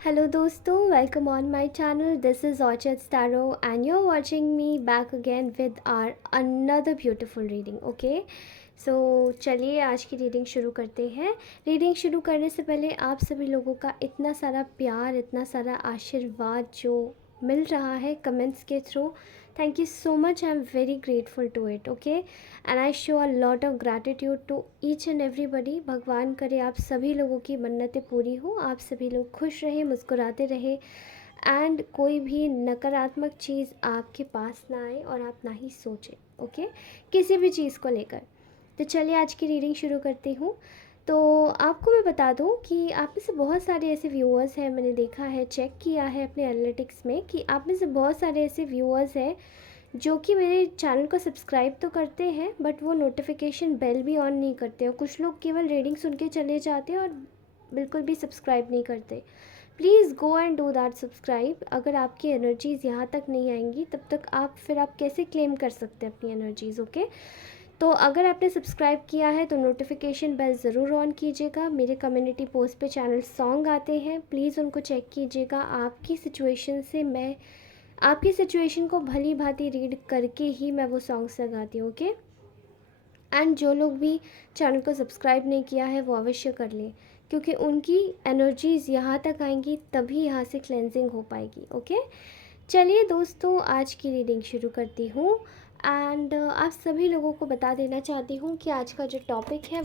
Hello दोस्तों, welcome on my channel. This is Orchid Starro and you're watching me back again with our another beautiful reading. Okay, so चलिए आज की reading शुरू करते हैं. Reading शुरू करने से पहले आप सभी लोगों का इतना सारा प्यार, इतना सारा आशीर्वाद जो मिल रहा है कमेंट्स के through, thank you so much. I am very grateful to it. Okay, and I show a lot of gratitude to each and everybody. भगवान करे आप सभी लोगों की मन्नतें पूरी हो, आप सभी लोग खुश रहे, मुस्कुराते रहे एंड कोई भी नकारात्मक चीज़ आपके पास ना आए और आप ना ही सोचें. ओके, किसी भी चीज़ को लेकर. तो चलिए आज की रीडिंग शुरू करती हूँ. तो आपको मैं बता दूं कि आप में से बहुत सारे ऐसे व्यूअर्स हैं, मैंने देखा है, चेक किया है अपने एनालिटिक्स में कि आप में से बहुत सारे ऐसे व्यूअर्स हैं जो कि मेरे चैनल को सब्सक्राइब तो करते हैं बट वो नोटिफिकेशन बेल भी ऑन नहीं करते, और कुछ लोग केवल रीडिंग सुन के चले जाते हैं और बिल्कुल भी सब्सक्राइब नहीं करते. Please go and do that subscribe. अगर आपकी एनर्जीज़ यहाँ तक नहीं आएंगी तब तक आप कैसे क्लेम कर सकते हैं अपनी एनर्जीज़. ओके, तो अगर आपने सब्सक्राइब किया है तो नोटिफिकेशन बेल ज़रूर ऑन कीजिएगा. मेरे कम्युनिटी पोस्ट पे चैनल सॉन्ग आते हैं, प्लीज़ उनको चेक कीजिएगा. आपकी सिचुएशन को भली भांति रीड करके ही मैं वो सॉन्ग्स लगाती हूँ. ओके, एंड जो लोग भी चैनल को सब्सक्राइब नहीं किया है वो अवश्य कर लें, क्योंकि उनकी एनर्जीज़ यहाँ तक आएंगी तभी यहाँ से क्लेंजिंग हो पाएगी. ओके, चलिए दोस्तों आज की रीडिंग शुरू करती हूँ. एंड आप सभी लोगों को बता देना चाहती हूँ कि आज का जो टॉपिक है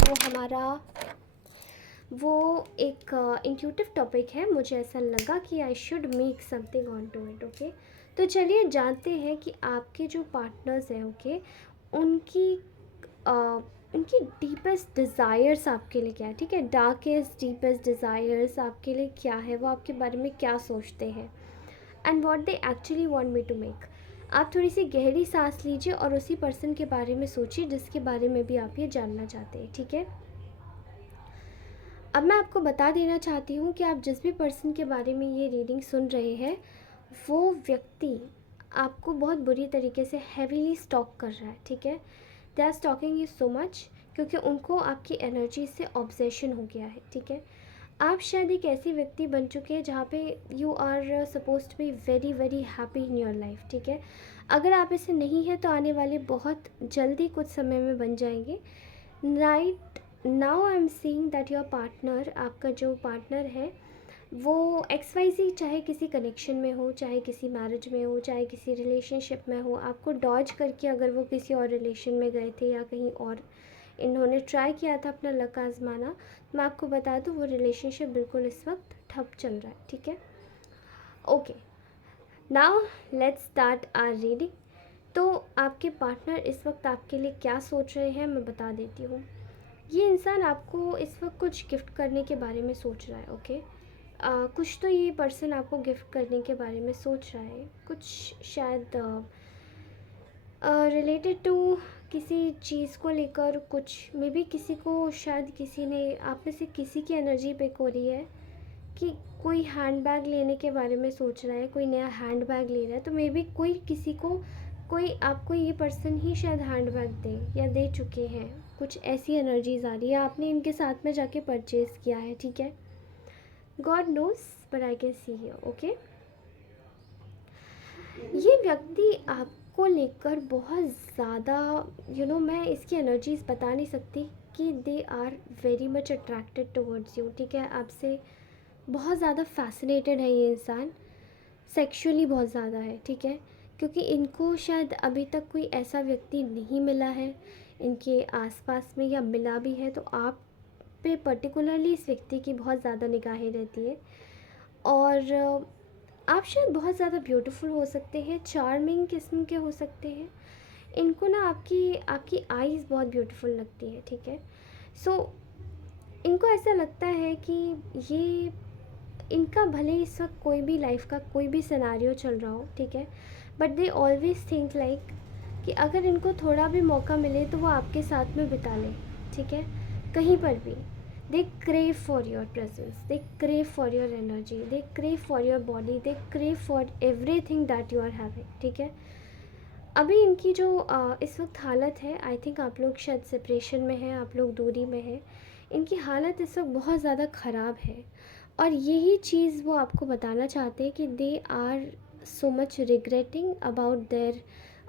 वो एक इंट्यूटिव टॉपिक है. मुझे ऐसा लगा कि I should make something on to it. Okay, तो चलिए जानते हैं कि आपके जो पार्टनर्स हैं, ओके, उनकी उनकी डीपेस्ट डिज़ायर्स आपके लिए क्या है. ठीक है, डार्केस्ट डीपेस्ट डिज़ायर्स आपके लिए क्या है, वो आपके बारे में क्या सोचते हैं and what they actually want me to make. आप थोड़ी सी गहरी सांस लीजिए और उसी पर्सन के बारे में सोचिए जिसके बारे में भी आप ये जानना चाहते हैं. ठीक है, अब मैं आपको बता देना चाहती हूँ कि आप जिस भी पर्सन के बारे में ये रीडिंग सुन रहे हैं वो व्यक्ति आपको बहुत बुरी तरीके से हैवीली स्टॉक कर रहा है. ठीक है, they are stalking you so much क्योंकि उनको आपकी एनर्जी से ऑब्सेशन हो गया है. ठीक है, आप शायद एक ऐसी व्यक्ति बन चुके हैं जहाँ पे you are suppose to be very very happy in your life. ठीक है, अगर आप ऐसे नहीं हैं तो आने वाले बहुत जल्दी कुछ समय में बन जाएंगे. Right now I am seeing that your partner, आपका जो पार्टनर है वो XYZ, चाहे किसी कनेक्शन में हो, चाहे किसी मैरिज में हो, चाहे किसी रिलेशनशिप में हो, आपको डॉज करके अगर वो किसी और रिलेशन में गए थे या कहीं और इन्होंने ट्राई किया था अपना लक आजमाना, मैं आपको बता दूँ वो रिलेशनशिप बिल्कुल इस वक्त ठप चल रहा है. ठीक है, okay, now let's start our reading. तो आपके पार्टनर इस वक्त आपके लिए क्या सोच रहे हैं मैं बता देती हूँ. ये इंसान आपको इस वक्त कुछ गिफ्ट करने के बारे में सोच रहा है. ओके, कुछ तो ये पर्सन आपको गिफ्ट करने के बारे में सोच रहा है, कुछ शायद रिलेटेड टू किसी चीज़ को लेकर, कुछ मे बी किसी को, शायद किसी ने आप में से किसी की एनर्जी पिक हो रही है कि कोई हैंड बैग लेने के बारे में सोच रहा है, कोई नया हैंड बैग ले रहा है. तो मे बी कोई आपको ये पर्सन ही शायद हैंड बैग दे या दे चुके हैं. कुछ ऐसी एनर्जीज आ रही है, आपने इनके साथ में जाके परचेज़ किया है. ठीक है, God knows but I can see here. Okay, ये व्यक्ति आपको लेकर बहुत ज़्यादा मैं इसकी एनर्जीज बता नहीं सकती कि they are very much attracted towards you. ठीक है, आपसे बहुत ज़्यादा फैसिनेटेड है ये इंसान, सेक्सुअली बहुत ज़्यादा है. ठीक है, क्योंकि इनको शायद अभी तक कोई ऐसा व्यक्ति नहीं मिला है इनके आसपास में, या मिला भी है तो आप पे पर्टिकुलरली इस व्यक्ति की बहुत ज़्यादा निगाहें रहती है. और आप शायद बहुत ज़्यादा ब्यूटीफुल हो सकते हैं, चार्मिंग किस्म के हो सकते हैं. इनको ना आपकी आपकी आईज़ बहुत ब्यूटीफुल लगती है. ठीक है, सो इनको ऐसा लगता है कि ये इनका भले इस वक्त कोई भी लाइफ का कोई भी सिनारियो चल रहा हो. ठीक है, but they always think like कि अगर इनको थोड़ा भी मौका मिले तो वो आपके साथ में बिता लें. ठीक है, कहीं पर भी they crave for your presence, they crave for your energy, they crave for your body, they crave for everything that you are having. ठीक है, अभी इनकी जो इस वक्त हालत है, आई थिंक आप लोग शायद सेपरेशन में हैं, आप लोग दूरी में हैं, इनकी हालत इस वक्त बहुत ज़्यादा ख़राब है. और यही चीज़ वो आपको बताना चाहते हैं कि they are so much regretting about their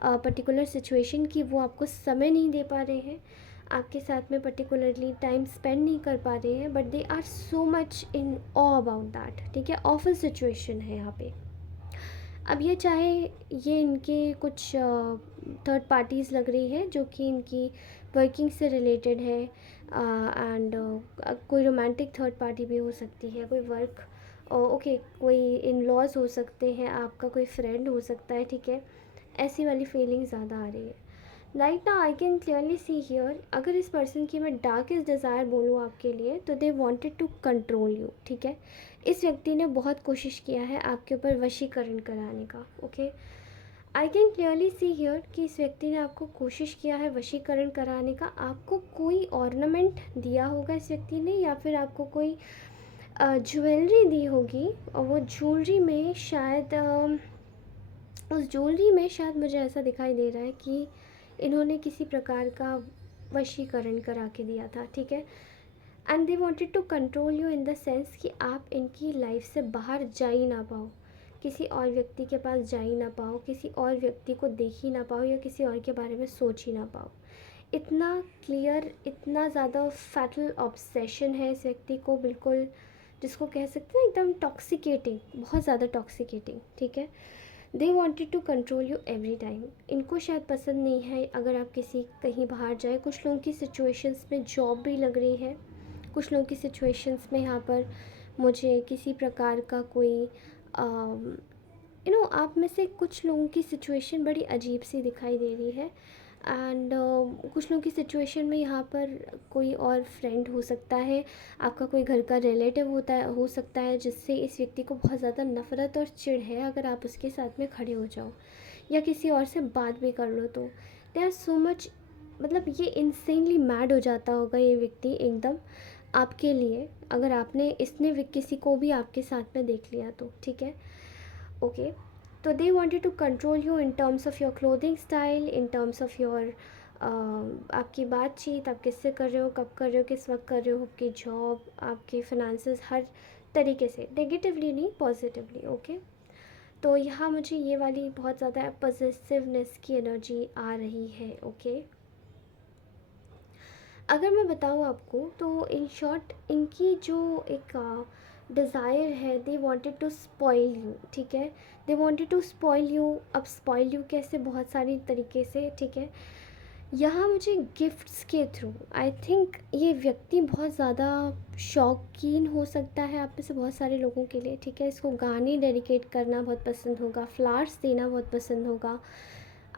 particular situation, कि वो आपको समय नहीं दे पा रहे हैं, आपके साथ में पर्टिकुलरली टाइम स्पेंड नहीं कर पा रहे हैं, but they are so much in awe about that. ठीक है, ऑफल सिचुएशन है यहाँ पे। अब ये चाहे ये इनके कुछ थर्ड पार्टीज़ लग रही है जो कि इनकी वर्किंग से रिलेटेड है, एंड कोई रोमांटिक थर्ड पार्टी भी हो सकती है, कोई वर्क, ओके, कोई इन लॉज हो सकते हैं, आपका कोई फ्रेंड हो सकता है। ठीक है, ऐसी वाली फीलिंग ज़्यादा आ रही है right now. I can clearly see here, अगर इस पर्सन की मैं डार्केस्ट डिज़ायर बोलूँ आपके लिए, तो they wanted to control you. ठीक है, इस व्यक्ति ने बहुत कोशिश किया है आपके ऊपर वशीकरण कराने का। Okay, I can clearly see here कि इस व्यक्ति ने आपको कोशिश किया है वशीकरण कराने का। आपको कोई ऑर्नामेंट दिया होगा इस व्यक्ति ने, या फिर आपको कोई ज्वेलरी दी होगी, और वो ज्वेलरी में शायद उस ज्वेलरी में शायद मुझे ऐसा दिखाई दे रहा है कि इन्होंने किसी प्रकार का वशीकरण करा के दिया था। ठीक है, and they wanted to control you in the sense कि आप इनकी लाइफ से बाहर जा ही ना पाओ, किसी और व्यक्ति के पास जा ही ना पाओ, किसी और व्यक्ति को देख ही ना पाओ, या किसी और के बारे में सोच ही ना पाओ। इतना क्लियर, इतना ज़्यादा फैटल ऑब्सेशन है इस व्यक्ति को, बिल्कुल जिसको कह सकते हैं एकदम टॉक्सिकेटिंग, बहुत ज़्यादा टॉक्सिकेटिंग। ठीक है, they wanted to control you every time. इनको शायद पसंद नहीं है अगर आप किसी कहीं बाहर जाए। कुछ लोगों की सिचुएशंस में जॉब भी लग रही है, कुछ लोगों की सिचुएशंस में यहाँ पर मुझे किसी प्रकार का कोई आप में से कुछ लोगों की सिचुएशन बड़ी अजीब सी दिखाई दे रही है। एंड कुछ लोगों की सिचुएशन में यहाँ पर कोई और फ्रेंड हो सकता है, आपका कोई घर का रिलेटिव होता है, हो सकता है, जिससे इस व्यक्ति को बहुत ज़्यादा नफ़रत और चिढ़ है अगर आप उसके साथ में खड़े हो जाओ या किसी और से बात भी कर लो तो। दे आर सो मच, मतलब ये इंसेनली मैड हो जाता होगा ये व्यक्ति एकदम आपके लिए, अगर आपने इसने किसी को भी आपके साथ में देख लिया तो। ठीक है, ओके, तो they wanted to control you in terms of your clothing style, in terms of your आपकी बातचीत, आप किससे कर रहे हो, कब कर रहे हो, किस वक्त कर रहे हो, आपकी जॉब, आपके फाइनेंसेस, हर तरीके से, नेगेटिवली नहीं पॉजिटिवली। ओके, तो यहाँ मुझे ये वाली बहुत ज़्यादा पॉजिटिवनेस की एनर्जी आ रही है। ओके, अगर मैं बताऊँ आपको तो इन शॉर्ट इनकी जो एक डिज़ायर है, they wanted to spoil you. ठीक है, they wanted to spoil you. अब स्पॉइल यू कैसे, बहुत सारी तरीके से। ठीक है, यहाँ मुझे गिफ्ट्स के थ्रू, आई थिंक ये व्यक्ति बहुत ज़्यादा शौकीन हो सकता है आप में से बहुत सारे लोगों के लिए। ठीक है, इसको गाने डेडिकेट करना बहुत पसंद होगा, फ्लावर्स देना बहुत पसंद होगा,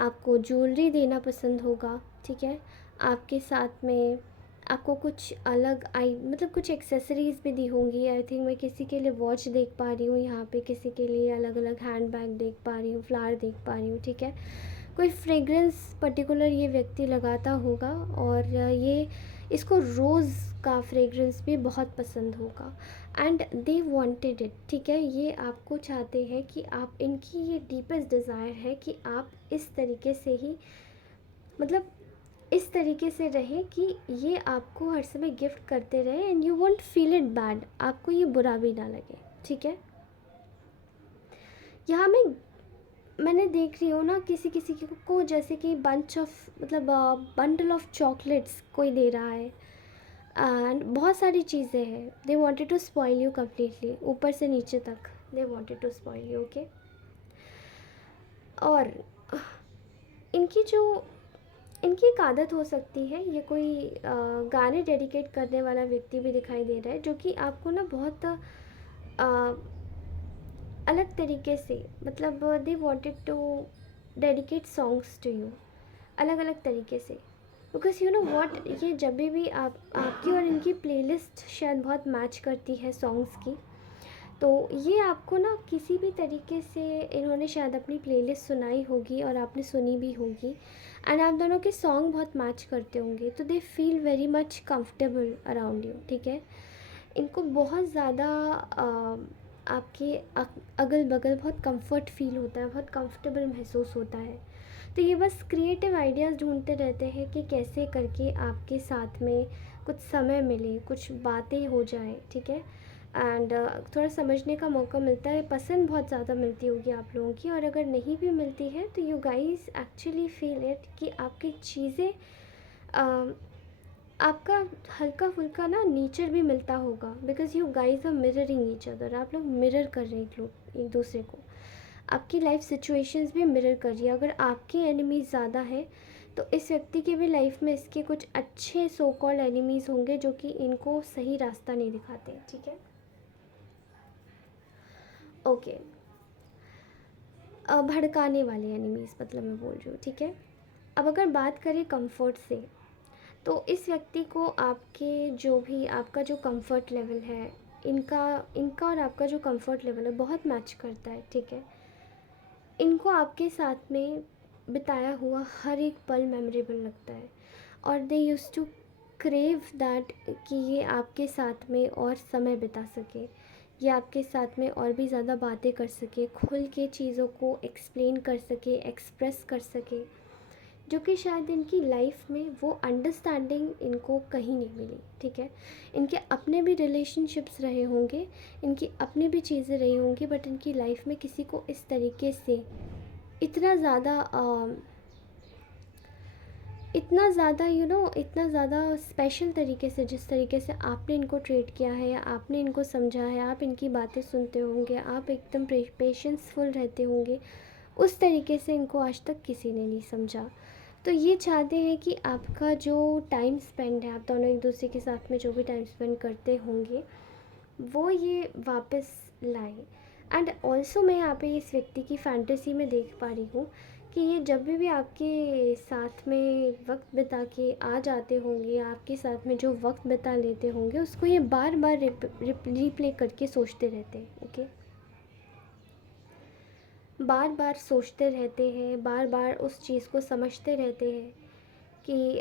आपको ज्वेलरी देना पसंद होगा। ठीक है, आपके साथ में आपको कुछ अलग आई, मतलब कुछ एक्सेसरीज़ भी दी होंगी। आई थिंक मैं किसी के लिए वॉच देख पा रही हूँ यहाँ पे, किसी के लिए अलग अलग हैंड बैग देख पा रही हूँ, फ्लावर देख पा रही हूँ। ठीक है, कोई फ्रेगरेंस पर्टिकुलर ये व्यक्ति लगाता होगा, और ये इसको रोज़ का फ्रेगरेंस भी बहुत पसंद होगा, एंड दे वांटेड इट। ठीक है, ये आपको चाहते हैं कि आप, इनकी ये डीपेस्ट डिज़ायर है कि आप इस तरीके से ही, मतलब इस तरीके से रहे कि ये आपको हर समय गिफ्ट करते रहे, and you won't feel it bad, आपको ये बुरा भी ना लगे। ठीक है, यहाँ मैंने देख रही हूँ ना किसी किसी को जैसे कि बंच ऑफ, मतलब बंडल ऑफ चॉकलेट्स कोई दे रहा है, एंड बहुत सारी चीज़ें हैं। They wanted to spoil you completely, ऊपर से नीचे तक they wanted to spoil you. Okay, और इनकी जो, इनकी एक आदत हो सकती है, ये कोई गाने डेडिकेट करने वाला व्यक्ति भी दिखाई दे रहा है, जो कि आपको ना बहुत अलग तरीके से, मतलब they wanted to dedicate songs to you अलग अलग तरीके से, बिकॉज यू नो व्हाट, ये जब भी आपकी और इनकी प्लेलिस्ट शायद बहुत मैच करती है सॉन्ग्स की, तो ये आपको ना किसी भी तरीके से इन्होंने शायद अपनी प्लेलिस्ट सुनाई होगी और आपने सुनी भी होगी, एंड आप दोनों के सॉन्ग बहुत मैच करते होंगे, तो they feel very much comfortable around you. ठीक है, इनको बहुत ज़्यादा आपके अगल बगल बहुत कंफर्ट फील होता है, बहुत कंफर्टेबल महसूस होता है। तो ये बस क्रिएटिव आइडियाज़ ढूंढते रहते हैं कि कैसे करके आपके साथ में कुछ समय मिले, कुछ बातें हो जाए। ठीक है, एंड थोड़ा समझने का मौका मिलता है, पसंद बहुत ज़्यादा मिलती होगी आप लोगों की। और अगर नहीं भी मिलती है तो you guys actually feel it कि आपकी चीज़ें आपका हल्का फुल्का ना नेचर भी मिलता होगा, because you guys are mirroring each other. आप लोग मिरर कर रहे हैं एक दूसरे को, आपकी लाइफ सिचुएशंस भी मिरर कर रही है। अगर आपके एनिमीज़ ज़्यादा हैं तो इस व्यक्ति के भी लाइफ में इसके कुछ अच्छे सो कॉल्ड एनिमीज़ होंगे जो कि इनको सही रास्ता नहीं दिखाते। ठीक है, ओके। भड़काने वाले एनिमीज़ मतलब मैं बोल रही हूँ। ठीक है, अब अगर बात करें कंफर्ट से, तो इस व्यक्ति को आपके जो भी आपका जो कंफर्ट लेवल है, इनका इनका और आपका जो कंफर्ट लेवल है बहुत मैच करता है। ठीक है, इनको आपके साथ में बिताया हुआ हर एक पल मेमोरेबल लगता है, और दे यूज़ टू क्रेव दैट कि ये आपके साथ में और समय बिता सके, ये आपके साथ में और भी ज़्यादा बातें कर सके, खुल के चीज़ों को एक्सप्लेन कर सके, एक्सप्रेस कर सके, जो कि शायद इनकी लाइफ में वो अंडरस्टैंडिंग इनको कहीं नहीं मिली। ठीक है, इनके अपने भी रिलेशनशिप्स रहे होंगे, इनकी अपनी भी चीज़ें रही होंगी, बट इनकी लाइफ में किसी को इस तरीके से इतना ज़्यादा इतना ज़्यादा स्पेशल तरीके से, जिस तरीके से आपने इनको ट्रीट किया है या आपने इनको समझा है, आप इनकी बातें सुनते होंगे, आप एकदम पेशेंसफुल रहते होंगे, उस तरीके से इनको आज तक किसी ने नहीं समझा। तो ये चाहते हैं कि आपका जो टाइम स्पेंड है, आप दोनों एक दूसरे के साथ में जो भी टाइम स्पेंड करते होंगे, वो ये वापस लाए। एंड ऑल्सो मैं यहाँ पे इस व्यक्ति की फैंटेसी में देख पा रही हूँ कि ये जब भी आपके साथ में वक्त बिता के आ जाते होंगे, आपके साथ में जो वक्त बिता लेते होंगे, उसको ये बार बार रिप्ले करके सोचते रहते हैं। ओके, बार बार सोचते रहते हैं, बार बार उस चीज़ को समझते रहते हैं कि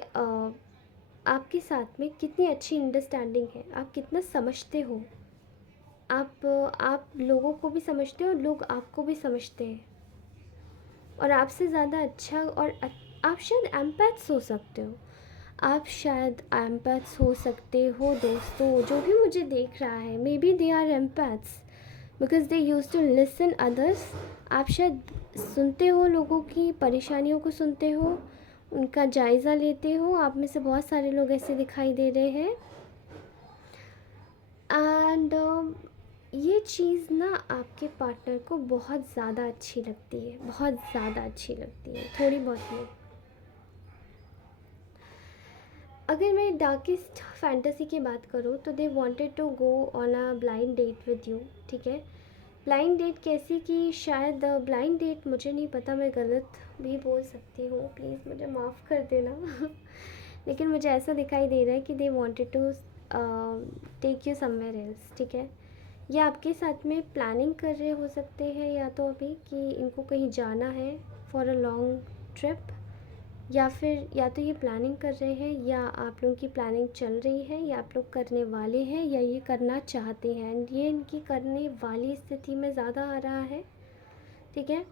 आपके साथ में कितनी अच्छी अंडरस्टैंडिंग है, आप कितना समझते हो, आप लोगों को भी समझते हो और लोग आपको भी समझते हैं, और आपसे ज़्यादा अच्छा, और आप शायद एम्पैथ्स हो सकते हो, आप शायद एम्पैथ्स हो सकते हो दोस्तों। जो भी मुझे देख रहा है, maybe they are empaths because they use to listen others. आप शायद सुनते हो, लोगों की परेशानियों को सुनते हो, उनका जायज़ा लेते हो। आप में से बहुत सारे लोग ऐसे दिखाई दे रहे हैं। एंड ये चीज़ ना आपके पार्टनर को बहुत ज़्यादा अच्छी लगती है, बहुत ज़्यादा अच्छी लगती है, थोड़ी बहुत नहीं। अगर मैं डार्केस्ट फैंटेसी की बात करूँ तो they wanted to go on a blind date with you. ठीक है, ब्लाइंड डेट कैसी कि शायद ब्लाइंड डेट, मुझे नहीं पता, मैं गलत भी बोल सकती हूँ, प्लीज़ मुझे माफ़ कर देना लेकिन मुझे ऐसा दिखाई दे रहा है कि they wanted to take you somewhere else. ठीक है, ये आपके साथ में प्लानिंग कर रहे हो सकते हैं, या तो अभी कि इनको कहीं जाना है फॉर अ लॉन्ग ट्रिप, या फिर या तो ये प्लानिंग कर रहे हैं, या आप लोगों की प्लानिंग चल रही है, या आप लोग करने वाले हैं, या ये करना चाहते हैं। एंड ये इनकी करने वाली स्थिति में ज़्यादा आ रहा है। ठीक है,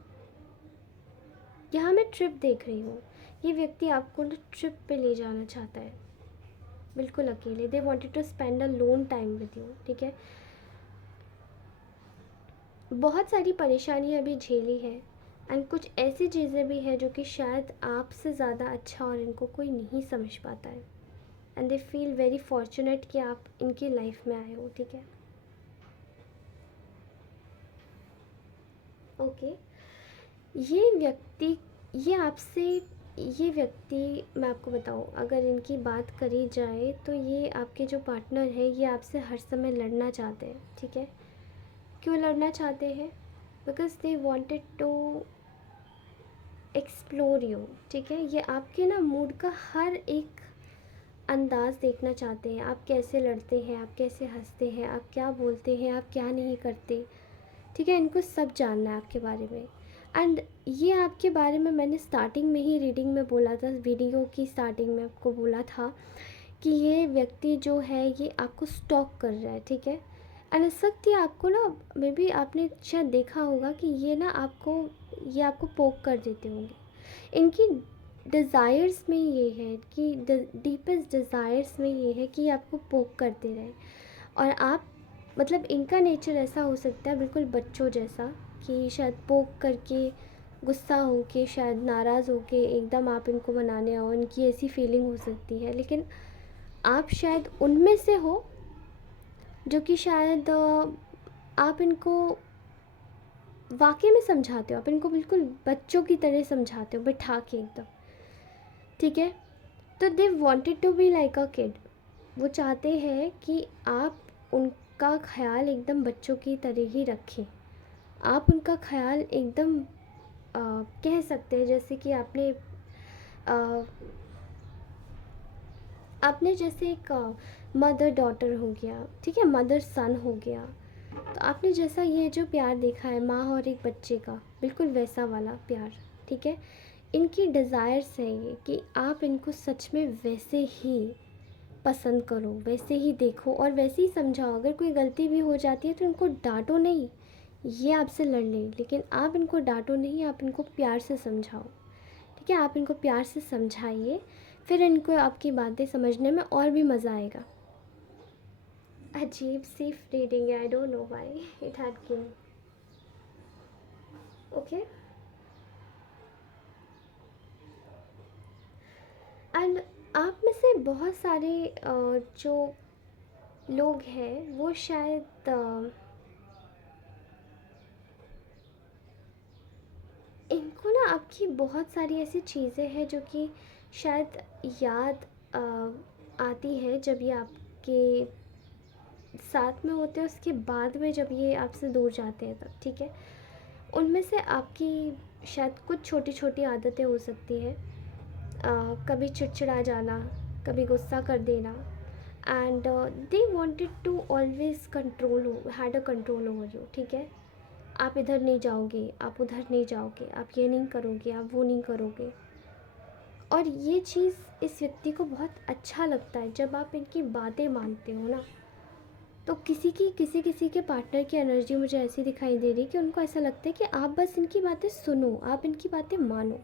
यहाँ मैं ट्रिप देख रही हूँ, ये व्यक्ति आपको ना ट्रिप पे ले जाना चाहता है, बिल्कुल अकेले। They wanted to spend a lone time with you. ठीक है, बहुत सारी परेशानियाँ अभी झेली है, एंड कुछ ऐसी चीज़ें भी हैं जो कि शायद आपसे ज़्यादा अच्छा और इनको कोई नहीं समझ पाता है, and they feel very fortunate कि आप इनकी लाइफ में आए हो। ठीक है, ओके। ये व्यक्ति ये आपसे ये व्यक्ति, मैं आपको बताऊं, अगर इनकी बात करी जाए तो ये आपके जो पार्टनर है, ये आपसे हर समय लड़ना चाहते हैं। ठीक है, क्यों लड़ना चाहते हैं? Because they wanted to explore you. ठीक है, ये आपके ना मूड का हर एक अंदाज़ देखना चाहते हैं, आप कैसे लड़ते हैं, आप कैसे हंसते हैं, आप क्या बोलते हैं, आप क्या नहीं करते। ठीक है, इनको सब जानना है आपके बारे में। एंड ये आपके बारे में मैंने स्टार्टिंग में ही रीडिंग में बोला था, वीडियो की स्टार्टिंग में आपको बोला था कि ये व्यक्ति जो है ये आपको स्टॉक कर रहा है। ठीक है, एंड इस वक्त ये आपको ना, मे बी आपने शायद देखा होगा कि ये आपको पोक कर देते होंगे। इनकी डिज़ायर्स में ये है कि डीपेस्ट डिज़ायर्स में ये है कि ये आपको पोक करते रहें, और आप मतलब इनका नेचर ऐसा हो सकता है बिल्कुल बच्चों जैसा, कि शायद पोक करके, गुस्सा हो के, शायद नाराज़ हो के एकदम आप इनको मनाने आओ, इनकी ऐसी फीलिंग हो सकती है। लेकिन आप शायद उनमें से हो जो कि शायद आप इनको वाकई में समझाते हो, आप इनको बिल्कुल बच्चों की तरह समझाते हो बैठा के एकदम, ठीक है। तो they wanted to be like a kid, वो चाहते हैं कि आप उनका ख्याल एकदम बच्चों की तरह ही रखें। आप उनका ख्याल एकदम कह सकते हैं जैसे कि अ, आपने जैसे एक मदर डॉटर हो गया, ठीक है, मदर सन हो गया। तो आपने जैसा ये जो प्यार देखा है माँ और एक बच्चे का, बिल्कुल वैसा वाला प्यार, ठीक है। इनकी डिज़ायर्स है ये कि आप इनको सच में वैसे ही पसंद करो, वैसे ही देखो और वैसे ही समझाओ। अगर कोई गलती भी हो जाती है तो इनको डांटो नहीं, ये आपसे लड़ लें, लेकिन आप इनको डांटो नहीं, आप इनको प्यार से समझाओ, ठीक है। आप इनको प्यार से समझाइए, फिर इनको आपकी बातें समझने में और भी मज़ा आएगा। अजीब सी रीडिंग है, आई don't know why it had given. Okay, and आप में से बहुत सारे जो लोग हैं वो शायद इनको ना आपकी बहुत सारी ऐसी चीज़ें हैं जो कि शायद याद आती है जब ये आपके साथ में होते हैं, उसके बाद में जब ये आपसे दूर जाते हैं तब, ठीक है। उनमें से आपकी शायद कुछ छोटी छोटी आदतें हो सकती हैं, कभी चिड़चिड़ा जाना, कभी गुस्सा कर देना, and they wanted to always control, had a control over you, ठीक है। आप इधर नहीं जाओगे, आप उधर नहीं जाओगे, आप ये नहीं करोगे, आप वो नहीं करोगे। और ये चीज़ इस व्यक्ति को बहुत अच्छा लगता है जब आप इनकी बातें मानते हो ना। तो किसी किसी के पार्टनर की एनर्जी मुझे ऐसी दिखाई दे रही है कि उनको ऐसा लगता है कि आप बस इनकी बातें सुनो, आप इनकी बातें मानो,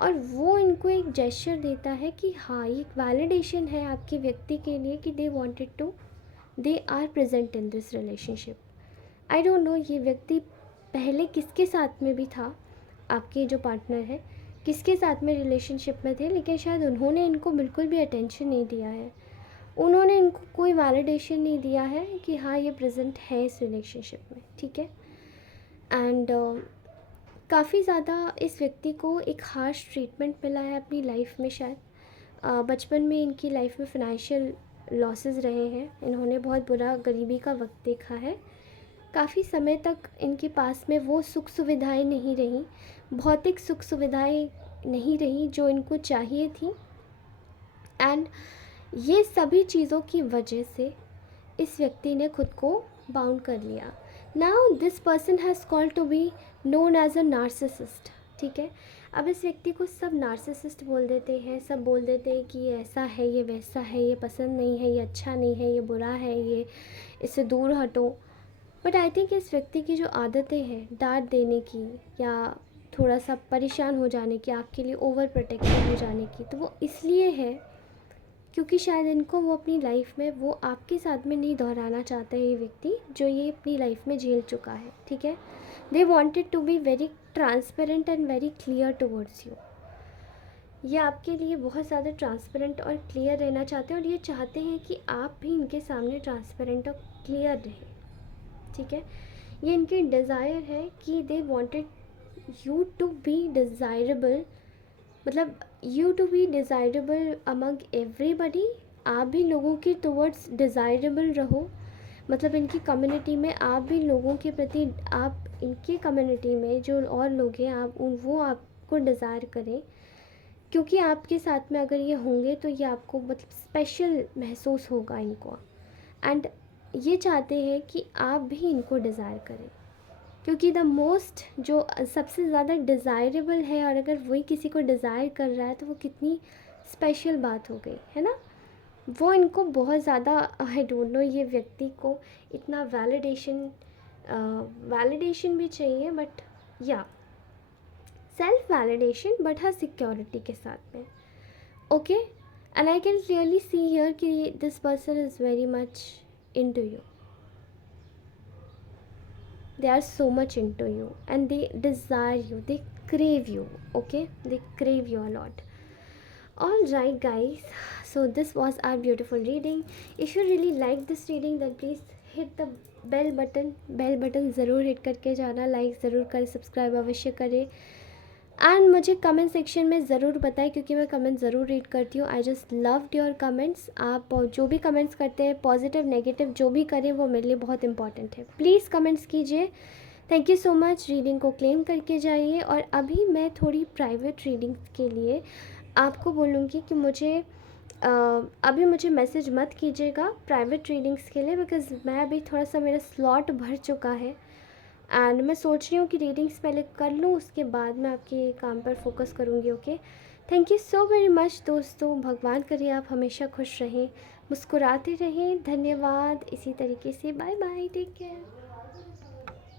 और वो इनको एक जेस्चर देता है कि हाँ, ये एक वैलिडेशन है आपके व्यक्ति के लिए कि they wanted to, they are present in this relationship. I don't know ये व्यक्ति पहले किसके साथ में भी था, आपके जो पार्टनर है किसके साथ में रिलेशनशिप में थे, लेकिन शायद उन्होंने इनको बिल्कुल भी अटेंशन नहीं दिया है, उन्होंने इनको कोई वैलिडेशन नहीं दिया है कि हाँ ये प्रेजेंट है इस रिलेशनशिप में, ठीक है। एंड काफ़ी ज़्यादा इस व्यक्ति को एक हार्श ट्रीटमेंट मिला है अपनी लाइफ में शायद। बचपन में इनकी लाइफ में फ़ाइनेंशियल लॉसेस रहे हैं, इन्होंने बहुत बुरा गरीबी का वक्त देखा है। काफ़ी समय तक इनके पास में वो सुख सुविधाएं नहीं रहीं, भौतिक सुख सुविधाएं नहीं रहीं जो इनको चाहिए थी। एंड ये सभी चीज़ों की वजह से इस व्यक्ति ने खुद को बाउंड कर लिया। Now this person has called to be known as a narcissist, ठीक है। अब इस व्यक्ति को सब नार्सिसिस्ट बोल देते हैं, सब बोल देते हैं कि ये ऐसा है, ये वैसा है, ये पसंद नहीं है, ये अच्छा नहीं है, ये बुरा है, ये इससे दूर हटो। बट आई थिंक इस व्यक्ति की जो आदतें हैं डांट देने की या थोड़ा सा परेशान हो जाने की, आपके लिए ओवर प्रोटेक्टिव हो जाने की, तो वो इसलिए है क्योंकि शायद इनको वो अपनी लाइफ में वो आपके साथ में नहीं दोहराना चाहता है, ये व्यक्ति जो ये अपनी लाइफ में झेल चुका है, ठीक है। They wanted to be very transparent and very clear towards you. ये आपके लिए बहुत ज़्यादा ट्रांसपेरेंट और क्लियर रहना चाहते हैं, और ये चाहते हैं कि आप भी इनके सामने ट्रांसपेरेंट और क्लियर रहें, ठीक है। ये इनकी डिज़ायर है कि they wanted you to be desirable, मतलब you to be desirable among everybody, आप भी लोगों के टुवर्ड्स डिज़ायरेबल रहो। मतलब इनकी कम्युनिटी में आप भी लोगों के प्रति, आप इनकी कम्युनिटी में जो और लोग हैं आप वो आपको डिज़ायर करें, क्योंकि आपके साथ में अगर ये होंगे तो ये आपको मतलब स्पेशल महसूस होगा इनको। एंड ये चाहते हैं कि आप भी इनको डिज़ायर करें, क्योंकि द मोस्ट जो सबसे ज़्यादा डिज़ायरेबल है, और अगर वही किसी को डिज़ायर कर रहा है तो वो कितनी स्पेशल बात हो गई है ना। वो इनको बहुत ज़्यादा, आई डोंट नो, ये व्यक्ति को इतना वैलिडेशन भी चाहिए, बट या सेल्फ वैलिडेशन, बट हाँ सिक्योरिटी के साथ में, okay. And I can clearly see here कि this person is very much into you, they are so much into you and they desire you, they crave you. Okay, they crave you a lot. All right, guys, so this was our beautiful reading. If you really like this reading, then please hit the bell button ज़रूर hit करके जाना, like ज़रूर करें, subscribe अवश्य करें and मुझे comment section में ज़रूर बताएं, क्योंकि मैं कमेंट ज़रूर रीड करती हूँ. I just loved your comments. आप जो भी कमेंट्स करते हैं, पॉजिटिव नेगेटिव जो भी करें, वो मेरे लिए बहुत इंपॉर्टेंट है. प्लीज़ कमेंट्स कीजिए. Thank you so much. Reading को क्लेम करके जाइए. और अभी मैं थोड़ी प्राइवेट रीडिंग्स के लिए आपको बोलूँगी कि अभी मुझे मैसेज मत कीजिएगा प्राइवेट रीडिंग्स के लिए, बिकॉज़ मैं अभी थोड़ा सा मेरा स्लॉट भर चुका है एंड मैं सोच रही हूँ कि रीडिंग्स पहले कर लूँ, उसके बाद मैं आपके काम पर फोकस करूँगी. Okay, thank you so very much दोस्तों. भगवान करे आप हमेशा खुश रहें, मुस्कुराते रहें. धन्यवाद. इसी तरीके से बाय बाय, टेक केयर.